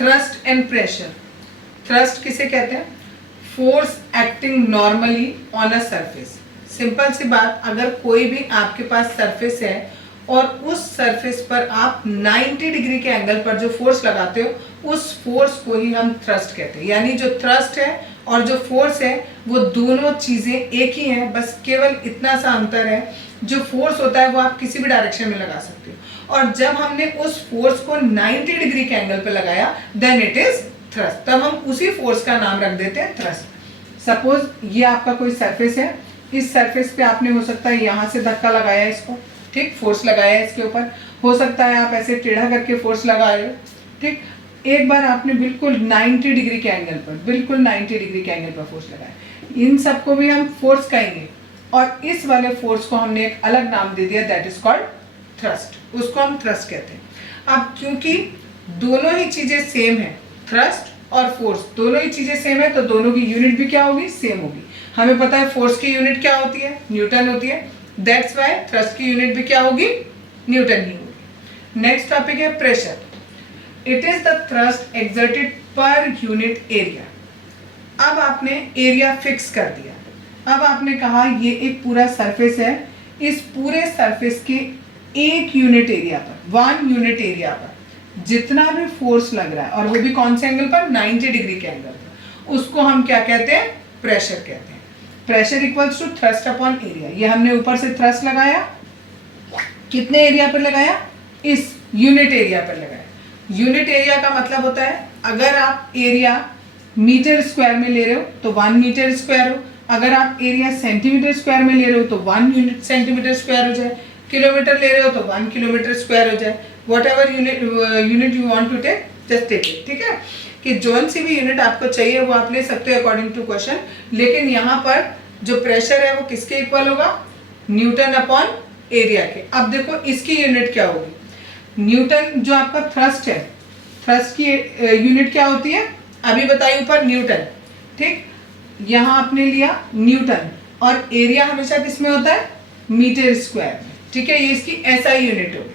Thrust and pressure. Thrust किसे कहते हैं? Force acting normally on a surface. Simple सी बात, अगर कोई भी आपके पास सरफेस है और उस सरफेस पर आप 90 डिग्री के एंगल पर जो फोर्स लगाते हो उस फोर्स को ही हम थ्रस्ट कहते हैं। यानी जो थ्रस्ट है और जो फोर्स है वो दोनों चीज़ें एक ही हैं, बस केवल इतना सा अंतर है, जो फोर्स होता है वो आप किसी भी डायरेक्शन में लगा सकते हो, और जब हमने उस फोर्स को 90 डिग्री के एंगल पर लगाया देन इट इज थ्रस्ट। तब हम उसी फोर्स का नाम रख देते हैं थ्रस्ट। सपोज ये आपका कोई सरफेस है, इस सरफेस पे आपने हो सकता है यहाँ से धक्का लगाया है इसको, ठीक, फोर्स लगाया है इसके ऊपर, हो सकता है आप ऐसे टेढ़ा करके फोर्स लगाए हो, ठीक। एक बार आपने बिल्कुल 90 डिग्री के एंगल पर, बिल्कुल 90 डिग्री के एंगल पर फोर्स लगाया, इन सबको भी हम फोर्स कहेंगे, और इस वाले फोर्स को हमने एक अलग नाम दे दिया, दैट इज कॉल्ड थ्रस्ट। उसको हम थ्रस्ट कहते हैं। अब क्योंकि दोनों ही चीजें सेम है, थ्रस्ट और फोर्स दोनों ही चीजें सेम है, तो दोनों की यूनिट भी क्या होगी? सेम होगी। हमें पता है फोर्स की यूनिट क्या होती है? न्यूटन होती है। दैट्स वाई थ्रस्ट की यूनिट भी क्या होगी? न्यूटन ही होगी। नेक्स्ट टॉपिक है pressure. It is the thrust exerted per unit area. अब आपने एरिया फिक्स कर दिया। अब आपने कहा ये एक पूरा सरफेस है, इस पूरे सरफेस के एक यूनिट एरिया पर, 1 यूनिट एरिया पर जितना भी फोर्स लग रहा है, और वो भी कौन से एंगल पर? 90 डिग्री के एंगल पर, उसको हम क्या कहते हैं? प्रेशर कहते हैं। Pressure equals to thrust upon area. ये हमने ऊपर से थ्रस्ट लगाया, कितने एरिया पर लगाया? इस यूनिट एरिया पर लगाया। यूनिट एरिया का मतलब होता है, अगर आप एरिया मीटर स्क्वायर में ले रहे हो तो 1 मीटर स्क्वायर हो, अगर आप एरिया सेंटीमीटर स्क्वायर में ले रहे हो तो 1 यूनिट सेंटीमीटर स्क्वायर हो जाए, किलोमीटर ले रहे हो तो 1 किलोमीटर स्क्वायर हो जाए, whatever unit you want to take just take it, ठीक है। कि जौन सी भी यूनिट आपको चाहिए वो आप ले सकते हो अकॉर्डिंग टू क्वेश्चन, लेकिन यहाँ पर जो प्रेशर है वो किसके इक्वल होगा? न्यूटन अपॉन एरिया के। अब देखो इसकी यूनिट क्या होगी? न्यूटन जो आपका थ्रस्ट है, थ्रस्ट की यूनिट क्या होती है? अभी बताइए ऊपर न्यूटन, ठीक। यहाँ आपने लिया न्यूटन, और एरिया हमेशा किस में होता है? मीटर स्क्वायर में, ठीक है। ये इसकी एसआई यूनिट होगी,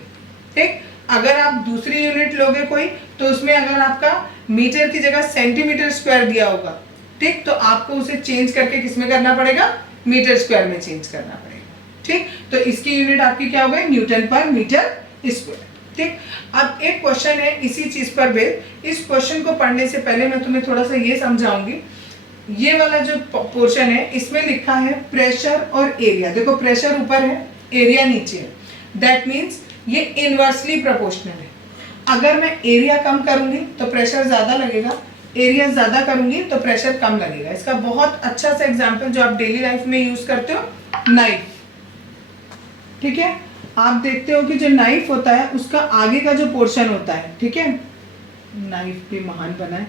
ठीक। अगर आप दूसरी यूनिट लोगे कोई, तो उसमें अगर आपका मीटर की जगह सेंटीमीटर स्क्वायर दिया होगा, ठीक, तो आपको उसे चेंज करके किसमें करना पड़ेगा? मीटर स्क्वायर में चेंज करना पड़ेगा, ठीक। तो इसकी यूनिट आपकी क्या हो गई? न्यूटन पर मीटर स्क्वायर, ठीक। अब एक क्वेश्चन है इसी चीज पर बेस्ड। इस क्वेश्चन को पढ़ने से पहले मैं तुम्हें थोड़ा सा ये समझाऊंगी। ये वाला जो पोर्शन है इसमें लिखा है प्रेशर और एरिया। देखो प्रेशर ऊपर है, एरिया नीचे है, दैट मीन्स ये इनवर्सली प्रोपोर्शनल है। अगर मैं एरिया कम करूंगी तो प्रेशर ज्यादा लगेगा, एरिया ज्यादा करूंगी तो प्रेशर कम लगेगा। इसका बहुत अच्छा सा एग्जांपल जो आप डेली लाइफ में यूज करते हो, नाइफ, ठीक है। आप देखते हो कि जो नाइफ होता है उसका आगे का जो पोर्शन होता है, ठीक है, नाइफ भी महान बना है,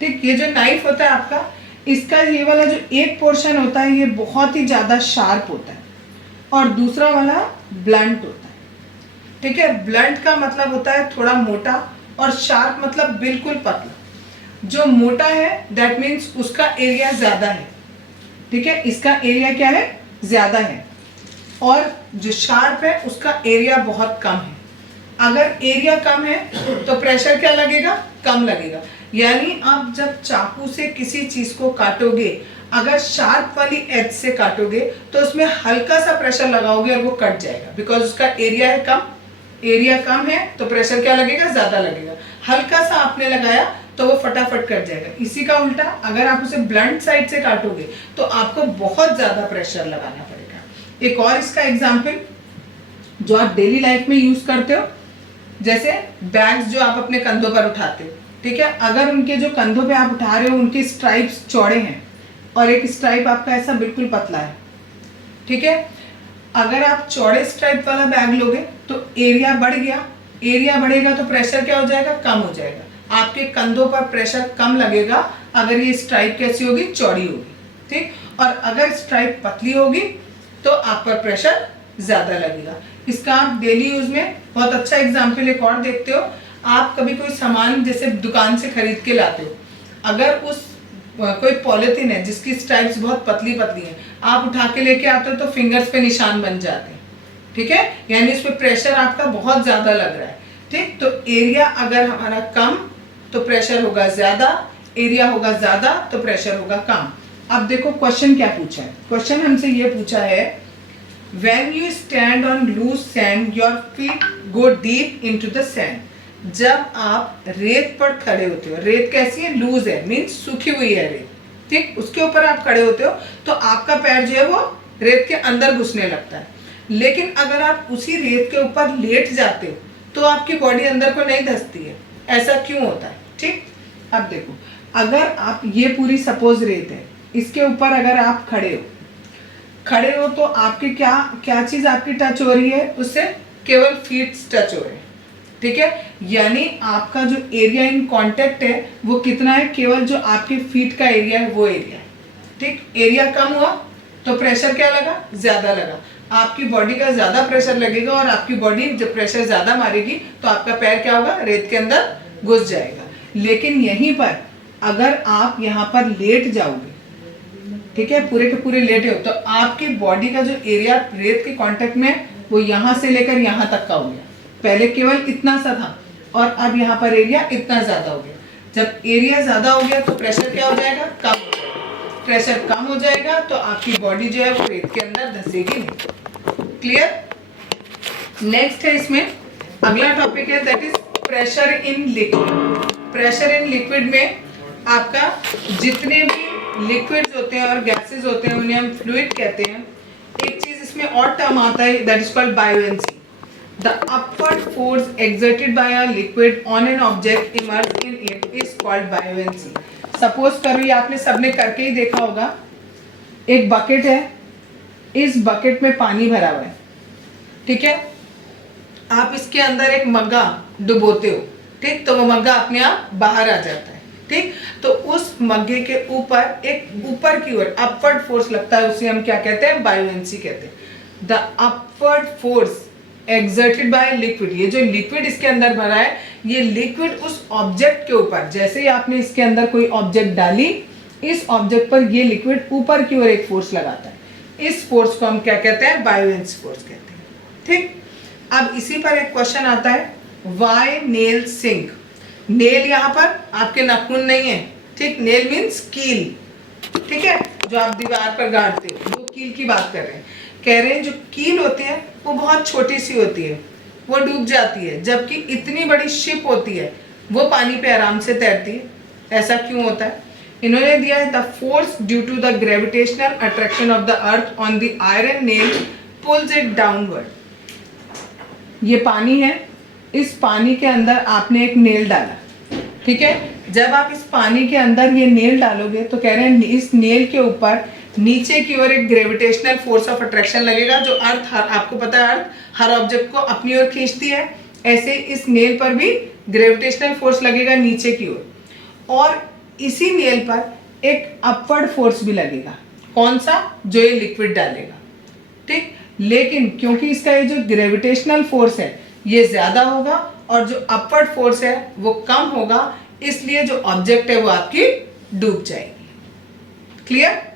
ठीक। ये जो नाइफ होता है आपका, इसका ये वाला जो एक पोर्शन होता है ये बहुत ही ज्यादा शार्प होता है, और दूसरा वाला ब्लंट होता है, ठीक है। ब्लंट का मतलब होता है थोड़ा मोटा, और शार्प मतलब बिल्कुल पतला। जो मोटा है दैट मीन्स उसका एरिया ज्यादा है, ठीक है, इसका एरिया क्या है? ज्यादा है। और जो शार्प है उसका एरिया बहुत कम है। अगर एरिया कम है तो प्रेशर क्या लगेगा? कम लगेगा। यानी आप जब चाकू से किसी चीज को काटोगे, अगर शार्प वाली एज से काटोगे तो उसमें हल्का सा प्रेशर लगाओगे और वो कट जाएगा, बिकॉज उसका एरिया है कम। एरिया कम है तो प्रेशर क्या लगेगा? ज्यादा लगेगा। हल्का सा आपने लगाया तो वो फटाफट कट जाएगा। इसी का उल्टा अगर आप उसे ब्लंट साइड से काटोगे तो आपको बहुत ज्यादा प्रेशर लगाना पड़ेगा। एक और इसका एग्जाम्पल जो आप डेली लाइफ में यूज करते हो, जैसे बैग्स जो आप अपने कंधों पर उठाते हो, ठीक है। अगर उनके जो कंधों पे आप उठा रहे हो उनके स्ट्राइप्स चौड़े हैं और एक स्ट्राइप आपका ऐसा बिल्कुल पतला है, ठीक है। अगर आप चौड़े स्ट्राइप वाला बैग लोगे तो एरिया बढ़ गया, एरिया बढ़ेगा तो प्रेशर क्या हो जाएगा? कम हो जाएगा। आपके कंधों पर प्रेशर कम लगेगा अगर ये स्ट्राइप कैसी होगी? चौड़ी होगी, ठीक। और अगर स्ट्राइप पतली होगी तो आप पर प्रेशर ज्यादा लगेगा। इसका आप डेली यूज में बहुत अच्छा एग्जाम्पल एक और देखते हो। आप कभी कोई सामान जैसे दुकान से खरीद के लाते हो, अगर उस कोई पॉलिथीन है जिसकी स्ट्राइप्स बहुत पतली पतली हैं, आप उठा के लेके आते हो तो फिंगर्स पे निशान बन जाते हैं, ठीक है। यानी उस पर प्रेशर आपका बहुत ज्यादा लग रहा है। ठीक, तो एरिया अगर हमारा कम तो प्रेशर होगा ज्यादा, एरिया होगा ज्यादा तो प्रेशर होगा कम। अब देखो क्वेश्चन क्या पूछा है, क्वेश्चन हमसे ये पूछा है when you stand on loose sand your feet go deep into the sand. जब आप रेत पर खड़े होते हो, रेत कैसी है, लूज है, मीन्स सूखी हुई है रेत, ठीक, उसके ऊपर आप खड़े होते हो तो आपका पैर जो है वो रेत के अंदर घुसने लगता है। लेकिन अगर आप उसी रेत के ऊपर लेट जाते हो तो आपकी बॉडी अंदर को नहीं धंसती है, ऐसा क्यों होता है? ठीक, अब देखो, अगर आप, ये पूरी सपोज रेत है, इसके ऊपर अगर आप खड़े हो तो आपकी क्या क्या चीज आपकी टच हो रही है, उससे केवल फीट टच हो रहे हैं, ठीक है, यानी आपका जो एरिया इन कांटेक्ट है वो कितना है, केवल जो आपके फीट का एरिया है वो एरिया है, ठीक। एरिया कम हुआ तो प्रेशर क्या लगा, ज्यादा लगा, आपकी बॉडी का ज्यादा प्रेशर लगेगा और आपकी बॉडी जब प्रेशर ज्यादा मारेगी तो आपका पैर क्या होगा, रेत के अंदर घुस जाएगा। लेकिन यहीं पर अगर आप यहाँ पर लेट जाओगे, ठीक है, पूरे के पूरे लेटे हो तो आपकी बॉडी का जो एरिया रेत के कांटेक्ट में वो यहाँ से लेकर यहाँ तक का हो गया, पहले केवल इतना सा था और अब यहाँ पर एरिया इतना ज्यादा हो गया। जब एरिया ज्यादा हो गया तो प्रेशर क्या हो जाएगा, कम हो जाएगा। प्रेशर कम हो जाएगा तो आपकी बॉडी जो है वो रेत के अंदर धंसेगी नहीं। क्लियर? नेक्स्ट है इसमें अगला टॉपिक है that is pressure in liquid. Pressure in liquid में आपका जितने भी लिक्विड्स होते हैं और गैसेस होते हैं उन्हें हम फ्लूइड कहते हैं। एक चीज इसमें और टर्म आता है that is called buoyancy. The upward force exerted by a liquid on an object immersed in it is called buoyancy. Suppose करो, ये आपने सबने करके ही देखा होगा, एक बकेट है, इस बकेट में पानी भरा हुआ है, ठीक है, आप इसके अंदर एक मग्गा डुबोते हो, ठीक, तो वो मग्गा अपने आप बाहर आ जाता है, ठीक, तो उस मग्गे के ऊपर एक ऊपर की ओर अपवर्ड फोर्स लगता है, उसे हम क्या कहते हैं, बायोएंसी कहते हैं। The upward force exerted by liquid, ये जो लिक्विड इसके अंदर भरा है, ये लिक्विड उस ऑब्जेक्ट के ऊपर, जैसे ही आपने इसके अंदर कोई ऑब्जेक्ट डाली, इस ऑब्जेक्ट पर ये लिक्विड ऊपर की ओर एक फोर्स लगाता है। इस फोर्स को हम क्या कहते हैं, बायोएंसी फोर्स कहते हैं, ठीक। अब इसी पर एक क्वेश्चन आता है, व्हाई नेल सिंक। नेल यहाँ पर आपके नाखून नहीं है, ठीक, नेल मीन्स कील, ठीक है, जो आप दीवार पर गाड़ते हो, वो कील की बात कर रहे हैं। कह रहे हैं जो कील होती है वो बहुत छोटी सी होती है, वो डूब जाती है, जबकि इतनी बड़ी शिप होती है वो पानी पे आराम से तैरती है, ऐसा क्यों होता है? इन्होंने दिया है the force due to the gravitational attraction of the earth on the iron nail pulls it downward. ये पानी है, इस पानी के अंदर आपने एक नेल डाला, ठीक है, जब आप इस पानी के अंदर ये नेल डालोगे तो कह रहे हैं इस नेल के ऊपर नीचे की ओर एक ग्रेविटेशनल फोर्स ऑफ अट्रैक्शन लगेगा, जो अर्थ, आपको पता है अर्थ हर ऑब्जेक्ट को अपनी ओर खींचती है, ऐसे इस नेल पर भी ग्रेविटेशनल फोर्स लगेगा नीचे की ओर, और इसी नेल पर एक अपवर्ड फोर्स भी लगेगा। कौन सा? जो ये लिक्विड डालेगा, ठीक। लेकिन क्योंकि इसका ये जो ग्रेविटेशनल फोर्स है ये ज्यादा होगा और जो अपवर्ड फोर्स है वो कम होगा, इसलिए जो ऑब्जेक्ट है वो आपकी डूब जाएगी। क्लियर?